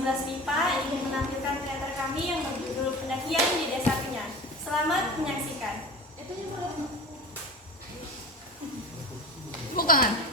11 MIPA ingin menampilkan teater kami yang berjudul Pendakian di Desa Kenyan. Selamat menyaksikan. Bukan.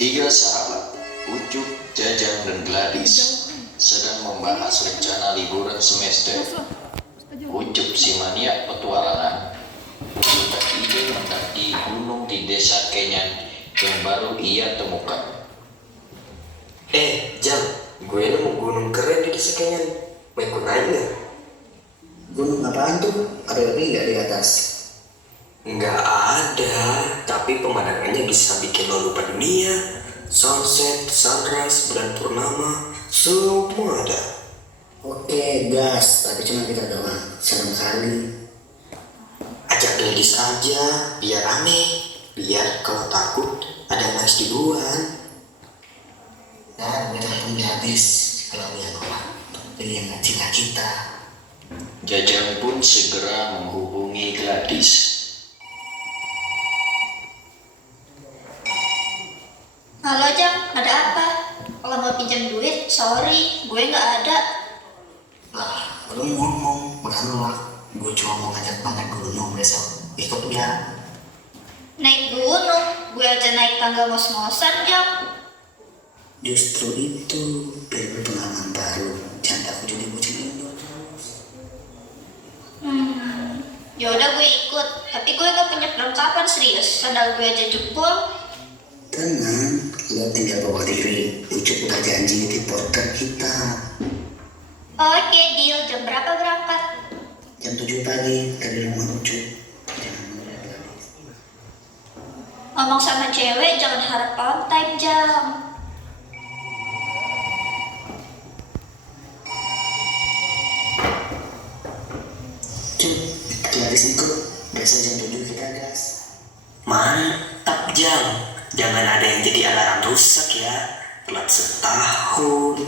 Tiga sahabat, Ucup, Jajang, dan Gladys, sedang membahas rencana liburan semester. Ucup si maniak petualangan punya ide mendaki gunung di desa Kenyan yang baru ia temukan. Jang, gue nemu gunung keren di desa Kenyan. Mau ikut naik nggak? Gunung apaan tuh? Ada api nggak di atas? Nggak ada, tapi pemandangannya bisa bikin lo lupa dunia. Sunset, sunrise, bulan purnama, semua ada. Oke, gas. Tapi cuma kita doang. Serem kali. Ajak Gladys aja, biar rame. Biar kalau takut ada nice duluan. Dan kita pun habis kalau dia nolak. Pilih yang cita-cita. Jajang pun segera menghubungi Gladys. Halo Jang, ada apa? Kalau mau pinjam duit, sorry, gue nggak ada. Lah, lu ngomong udah nolak. Gue cuma mau ngajak makan gunung besok. Ikut ya. Naik gunung, gue aja naik tangga ngos-ngosan Jang. Justru itu biar berpengalaman baru. Jangan takut jadi bocil itu. Yaudah gue ikut, tapi gue nggak punya perlengkapan serius. Sandal gue aja jebol. Tenang, lo tinggal bawa diri. Ucup udah janji di porter kita. Oke, deal. Jam berapa berangkat? Jam 7 pagi dari rumah Ucup. Jangan melihat lagi. Ngomong sama cewek jangan harap on time Jang. Cup, Gladys ikut. Biasa jam 7 kita gas. Mantap Jang, jangan ada yang jadi alarm rusak ya. Telat setahun.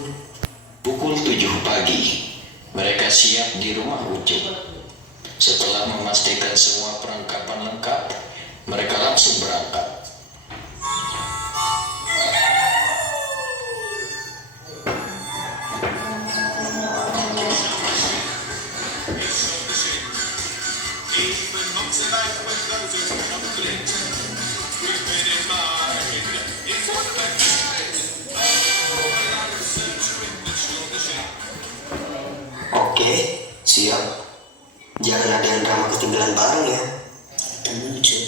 Pukul 7 pagi, mereka siap di rumah Ucup. Setelah memastikan semua perlengkapan lengkap, mereka langsung berangkat. Oke, siap. Jangan ada yang drama ketinggalan bareng ya. Temen Cup,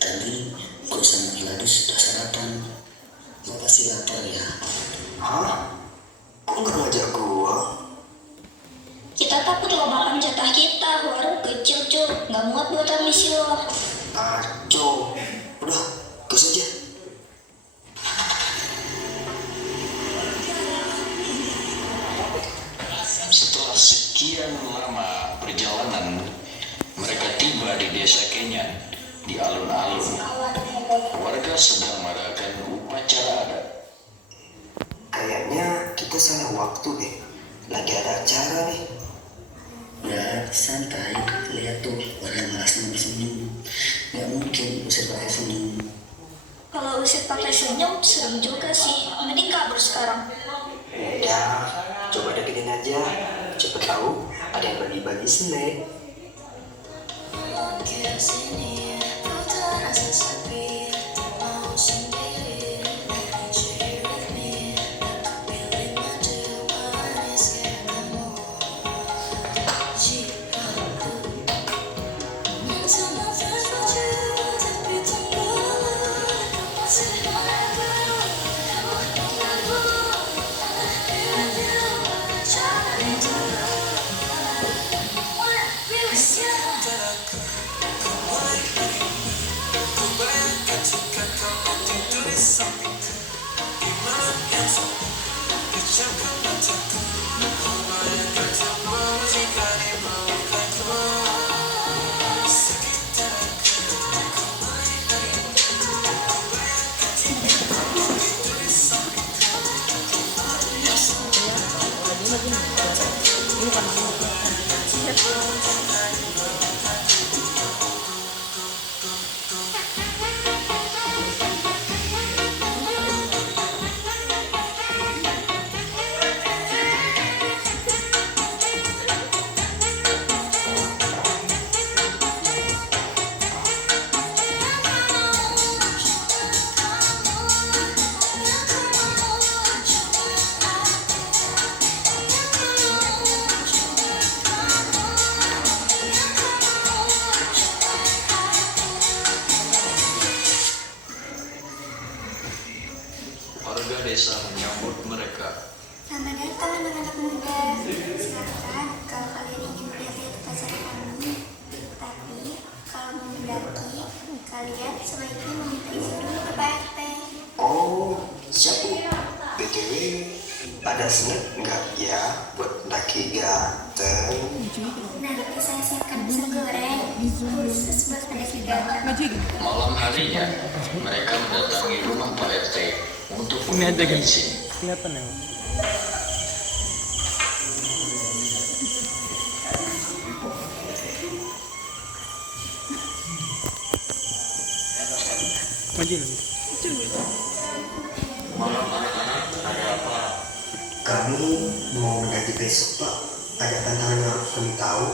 tadi gue sama Gladys sudah sarapan. Lo pasti lapar ya. Hah? Kok nggak ngajak gua? Kita takut lo makan jatah kita. Warung kecil Cup, nggak muat buat misi lo. Aco, udah, gas aja. Setelah sekian lama perjalanan, mereka tiba di desa Kenyan. Di alun-alun, warga sedang merayakan upacara adat. Kayaknya kita salah waktu deh. Lagi ada acara nih. Ya, santai. Lihat tuh, orang malasnya bersenyum. Gak mungkin usir pakai senyum. Kalau usir pakai senyum, serem juga sih. Mending kabur sekarang. Ya, coba deketin aja. Coba tahu ada yang bagi-bagi snack. Warga desa menyambut mereka. Selamat datang anak-anak muda. Silakan kalau kalian ingin melihat upacara kami. Tapi kalau mau mendaki, kalian sebaiknya meminta izin dulu ke Pak RT. Oh, siap Bu. BTW, ada snack nggak ya buat daki ganteng? Nanti saya siapkan pisang goreng khusus buat pendaki ganteng. Malam harinya, mereka mendatangi rumah Pak RT untuk meminta izin. Kelihatan ya. Maju lagi. Malam anak-anak, ada apa? Kami mau mendaki besok Pak. Ada tantangan yang harus kami tahu.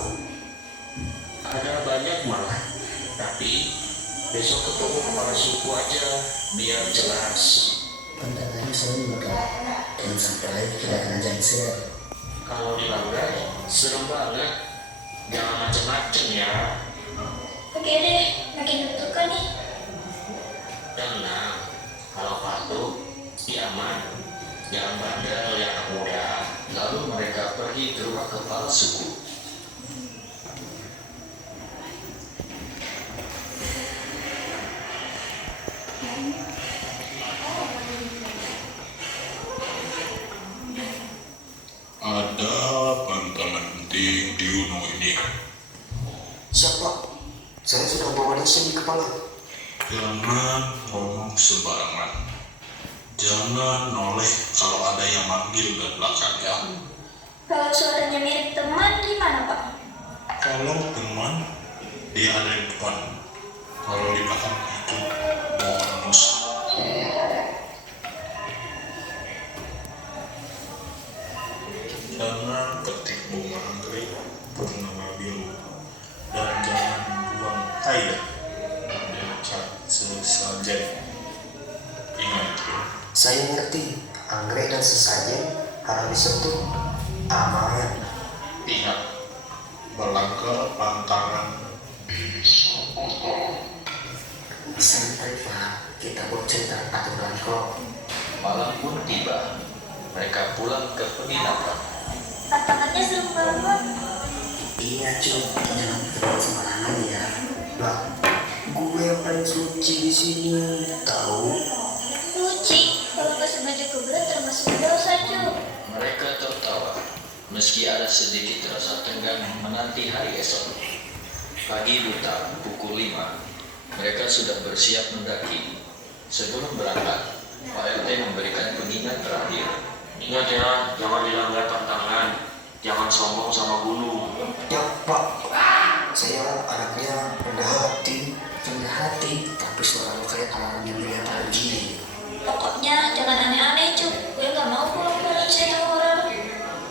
Ada banyak malah, tapi besok ketemu kepala suku aja biar jelas. Tantangannya selalu bakal dan sampai kita akan ajak share. Kalau dilanggar, serem banget. Jangan macem-macem ya. Oke deh, makin deg-degan nih. Tenang, kalau patuh, aman. Jangan bandel ya anak muda. Lalu mereka pergi ke rumah kepala suku. Ada tantangan penting di gunung ini. Siapa? Saya sudah bawa nasi di kepala. Jangan ngomong sembarangan. Jangan noleh kalau ada yang manggil dari belakang ya. Kalau suaranya mirip teman, gimana Pak? Kalau teman, dia ada di depan. Kalau di belakang itu bonus. Jangan petik bunga anggrek bernama biru. Dan jangan buang air dan cat sesajen. Ingat ya. Saya ngerti, anggrek dan sesajen harus disentuh. Aman. Ingat, melanggar pantangan. Santai Pak, kita buat cerita aturan kok. Malam pun tiba. Mereka pulang ke penginapan. Tantangannya seru banget. Iya cuy, jangan terlalu sembarangan ya. Lah, gue yang paling suci di sini. Tahu? Lucu, kalau nggak sengaja kebelet termasuk dosa cuy. Mereka tertawa, meski ada sedikit rasa tenggang menanti hari esok. Pagi buta, pukul 5, mereka sudah bersiap mendaki. Sebelum berangkat, Pak RT memberikan pengingat terakhir. Ingat ya, jangan dilanggar tantangan, jangan sombong sama gunung. Ya Pak, saya anaknya rendah hati. Rendah hati, tapi suara lo kayak alarm yang beli pagi. Pokoknya jangan aneh-aneh cuy. Gue nggak mau pulang-pulang cerita orang.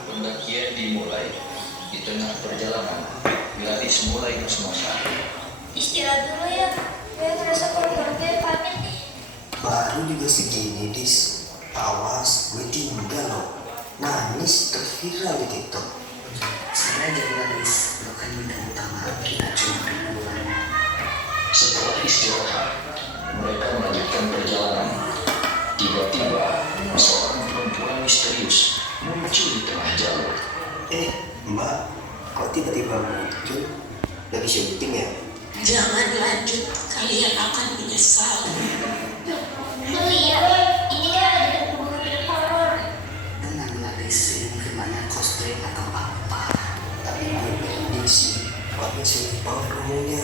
Pendakian dimulai. Di tengah perjalanan, Gladys mulai ngos-ngosan. Istirahat dulu ya. Gue merasa kalau gue pamit nih. Baru juga segini, Dis. Awas, gue tinggal loh. Nangis terviral di TikTok. Saya jadi Laris, lo kan bintang utama, kita cuma berdua. Setelah istirahat, mereka melanjutkan perjalanan. Tiba-tiba, seorang perempuan misterius muncul di tengah jalur. Mbak, kok tiba-tiba muncul? Lagi syuting ya? Jangan lanjut, kalian akan menyesal. Oh iya, ini kan ada pembunuh film horor. Tenang Laris, ini firmannya cosplay atau apa. Tapi gue pede sih. Pakai simpel rumahnya.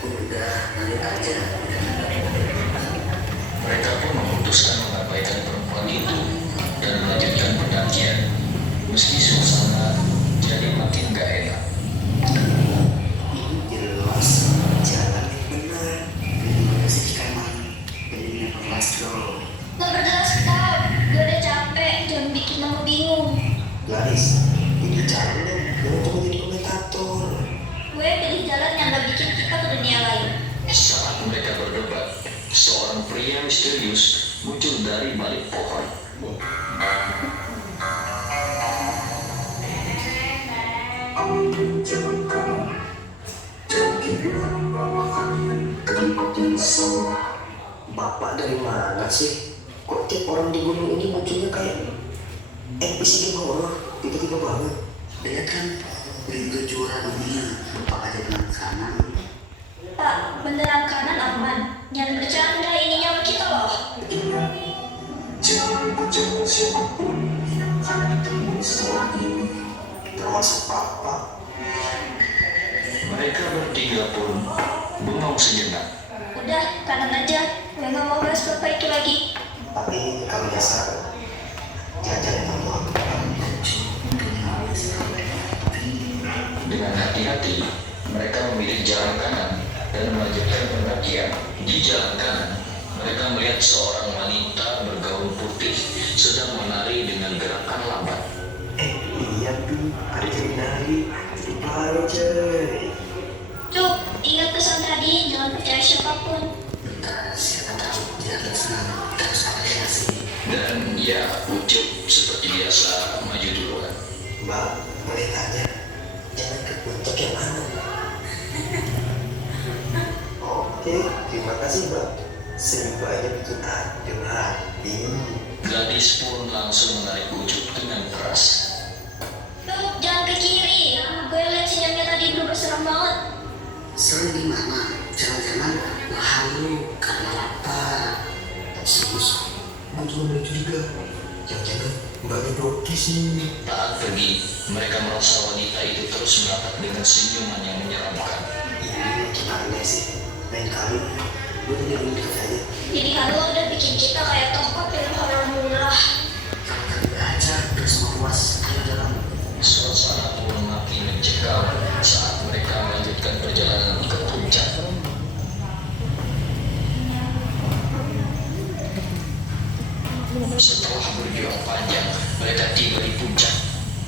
Udah, ngalir aja. Mereka pun memutuskan mengabaikan perempuan itu dan melanjutkan pendakian. Meski Gadis, pilih jalan dong, jangan cuma jadi komentator. Gue pilih jalan yang gak bikin kita ke dunia lain. Saat mereka berdebat, seorang pria misterius muncul dari balik pohon. Bapak dari mana sih? Kok tiap orang di gunung ini munculnya kayak NPC game horror, tiba-tiba banget. Dia kan liga juara dunia, Bapak aja bilang kanan. Pak, beneran kanan aman. Jangan bercanda, ini nyawa kita loh. Termasuk Bapak. Mereka bertiga pun bengong sejenak. Udah, kanan aja. Gue gak mau bahas bapak itu lagi. Tapi kalau biasa jajan Allah. Dengan hati-hati, mereka memilih jalan kanan dan melanjutkan pendakian. Di jalan kanan, mereka melihat seorang wanita bergaun putih sedang menari dengan gerakan lambat. Iya tuh, ada jadi nari, jadi baru coy. Cuk, ingat pesan tadi, jangan percaya siapapun. Bentar, siapa tahu dia akan senang. Terus apresiasi. Dan ya, Ucup seperti biasa maju duluan. Mbak, boleh tanya, jangan kepuntok yang mana? Oke, terima kasih Mbak. Sehingga aja bikin adem hati. Gadis pun langsung menarik Ucup dengan keras. Cuk, jangan ke kiri. Gue liat sinyalnya tadi belum serem banget. Serem di mana? Jangan-jangan halu karena lapar. Serius, gue juga mulai curiga. Jangan-jangan Mbaknya blokis nih. Saat pergi, mereka merasa wanita itu terus menatap dengan senyuman yang menyeramkan. Ini gimana sih? Lain kali, gue tinggal duduk aja. Jadi halu udah bikin kita kayak tokoh film horor murah. Kalau kami belajar, terus mau puas, ayo jalan. Suasana pun makin mencekam saat mereka melanjutkan perjalanan ke puncak. Setelah berjuang panjang, mereka tiba di puncak.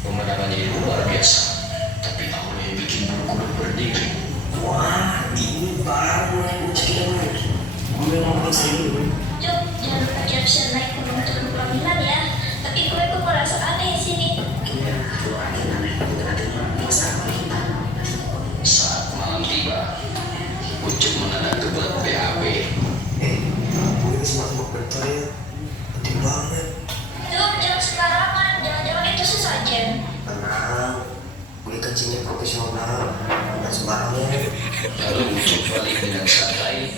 Pemandangannya luar biasa, tapi awan yang bikin bulu kuduk berdiri. Wah, ini baru puncak yang lagi. Gue mau ke sini. Cuk, jangan belajar bisa naik gunung turun pelaminan ya. Tapi gue kok merasa aneh di sini. Iya, lu ada namanya adanya bersama kita. Saat malam tiba, Ucup mendadak kebelet BAB. Gue ini semak-semak percaya. Penting banget. Cuk, jangan sembarangan. Jangan-jangan itu sesajen. Tenang, gue kencingnya profesional. Bukan sembarangan. Lalu Ucup balik dengan santai,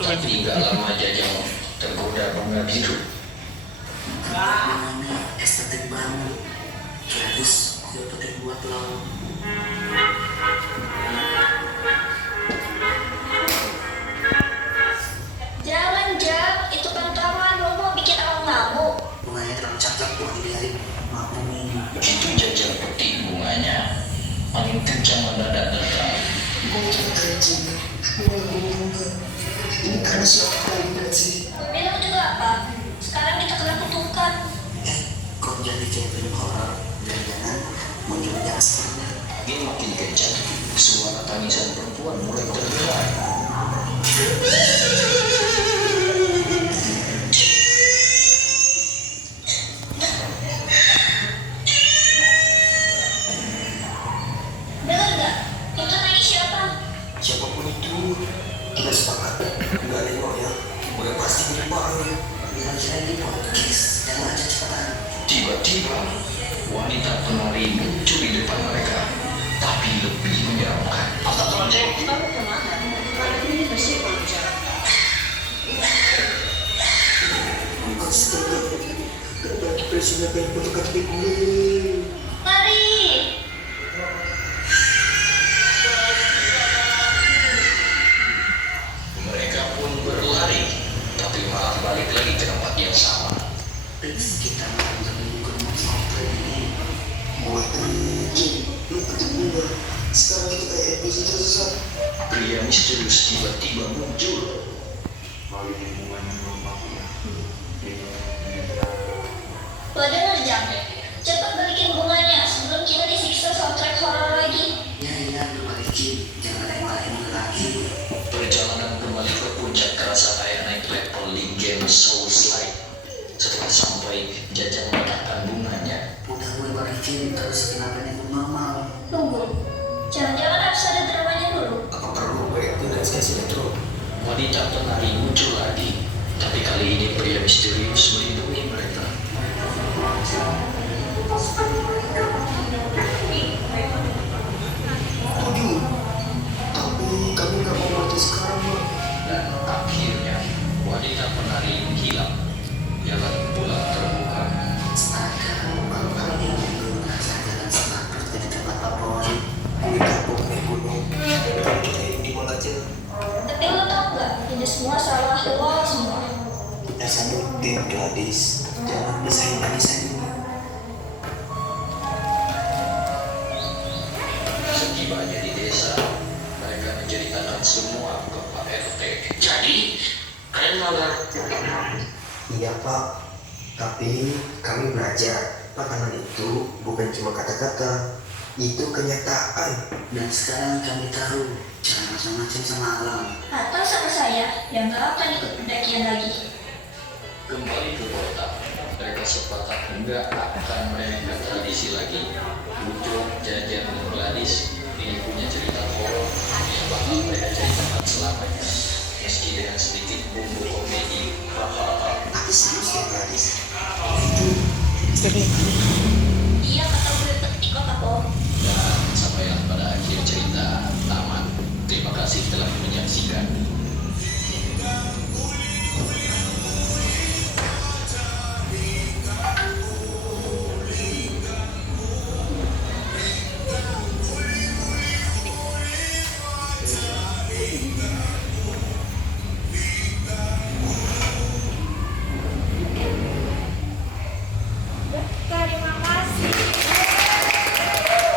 tapi gak lama Jajang tergoda bunga biru. Ini estetik banget. Gadis, gue penting buat lo. Jangan, Jam. Itu kan taman. Lo mau bikin orang ngamuk. Bunganya terlalu cakep buat dibiarin. Mampu nih. Begitu Jajang petik bunganya, angin kencang mendadak datang. Ini karena siapa yang sih? Lo bilang juga apa? Sekarang kita kena kutukan. Kok jadi kayak film horor? Jangan-jangan muncul jasad. Angin makin kencang, suara tangisan perempuan mulai terdengar. Dengar nggak? Itu nangis siapa? Siapapun itu, kita sepakat. Gak ada yang loyal. Gue pasti mirip banget. Bilang saya di podcast. Jangan aja cepetan. Tiba-tiba, wanita penari muncul di depan mereka, tapi lebih menyeramkan. Astaga, gak presiden pengen berdekat di gue. Lari! Mereka pun berlari, tapi malah balik lagi ke tempat yang sama. Please, kita mau ke sampai ini. Gue izin, lu petik gue. Sekarang kita kayak NPC tersesat. Pria misterius tiba-tiba muncul. Lo denger, Jam? Cepat balikin bunganya. kecil terus kenapa itu normal? Tunggu, jangan-jangan harus ada dramanya dulu. Apa perlu proyektil dan saya sinetron? Wanita penari muncul lagi, tapi kali ini pria misterius melindungi mereka. Setuju. Tapi kami nggak mau mati sekarang, Mak. Dan akhirnya wanita penari menghilang. Jalan pulang terbuka. Astaga, baru kali ini gue merasa jalan seperti di tempat favorit. Di kampung naik gunung. Bukan kita ini di mall aja. Tapi lo tau nggak, ini semua salah lo semua. Dasar tim gadis. Jangan desain-desain ini. Setibanya di desa, mereka menceritakan semua ke Pak RT. Jadi, kalian melanggar. Iya, Pak. Tapi kami belajar. Makanan itu bukan cuma kata-kata. Itu kenyataan. Dan sekarang kami tahu cara macam-macam sama alam. Atau sama saya yang nggak akan ikut pendakian lagi. Kembali ke kota, mereka sepakat enggak akan meremehkan tradisi lagi. Ucup, Jajan, dan Gladys ini punya cerita horor yang bakal mereka ceritakan selamanya. Meski dengan sedikit bumbu komedi. Hahaha. Tapi serius ya, gadis. Iya kata gue petik kok Om. Dan sampailah pada akhir cerita tamat. Terima kasih telah menyaksikan.